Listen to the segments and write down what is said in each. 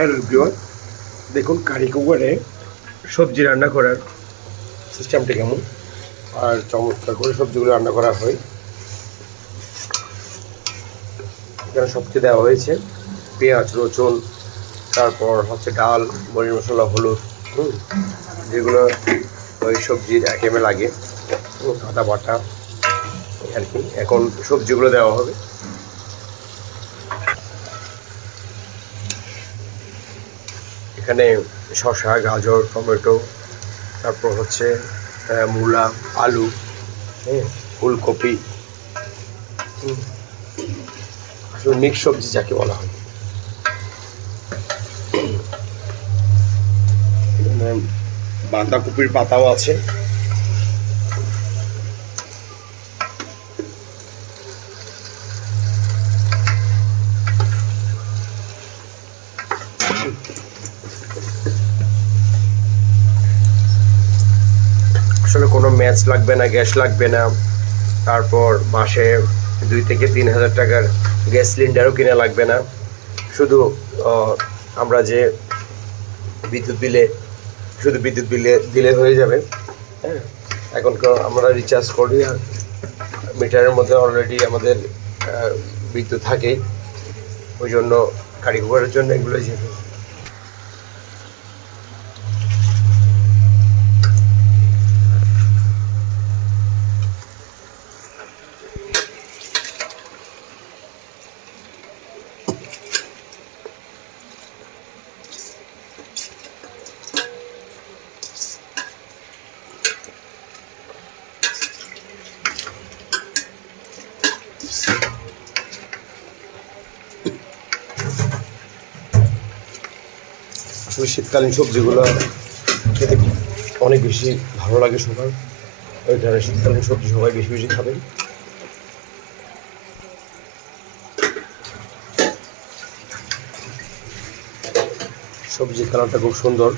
Hello everyone, দেখুন কারি কুকারে সবজি রান্না করার সিস্টেমটা কেমন আর চমৎকার করে সবজিগুলো রান্না করা হয়। এখানে সবজি দেওয়া হয়েছে পেঁয়াজ, রসুন, তারপর হচ্ছে ডাল, মরিচ মশলা, হলুদ, যেগুলো ওই সবজির আইটেমে লাগে, আদা বাটা আর কি। এখন সবজিগুলো দেওয়া হবে। এখানে শসা, গাজর, টমেটো, তারপর হচ্ছে মূলা, আলু, ফুলকপি, আসলে মিক্স সবজি যাকে বলা হয়। বাঁধাকপির পাতাও আছে। আসলে কোনো ম্যাচ লাগবে না, গ্যাস লাগবে না, তারপর মাসে 2 থেকে 3 হাজার টাকার গ্যাস সিলিন্ডারও কিনা লাগবে না। শুধু আমরা যে বিদ্যুৎ বিলে দিলে হয়ে যাবে। হ্যাঁ, এখন আমরা রিচার্জ করি আর মিটারের মধ্যে অলরেডি আমাদের বিদ্যুৎ থাকেই। ওই জন্য কারি কুকারের জন্য এগুলো যে আসলে শীতকালীন সবজিগুলো খেতে অনেক বেশি ভালো লাগে সবার। ওই কারণে শীতকালীন সবজি সবাই বেশি বেশি খাবেন। সবজির কালারটা খুব সুন্দর।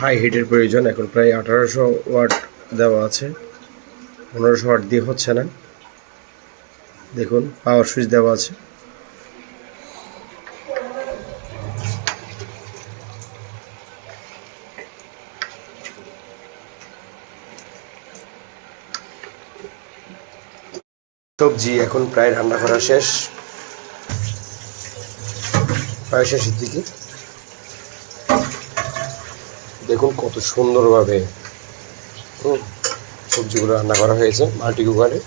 হাই হিটের প্রয়োজন। এখন প্রায় 1800 ওয়াট দেওয়া আছে, 1500 ওয়াট দিয়ে হচ্ছে না। দেখুন পাওয়ার সুইচ দেওয়া আছে। সবজি এখন প্রায় রান্না করা শেষ, প্রায় শেষের দিকে। দেখুন কত সুন্দরভাবে সবজিগুলো রান্না করা হয়েছে মাল্টি কুকারে।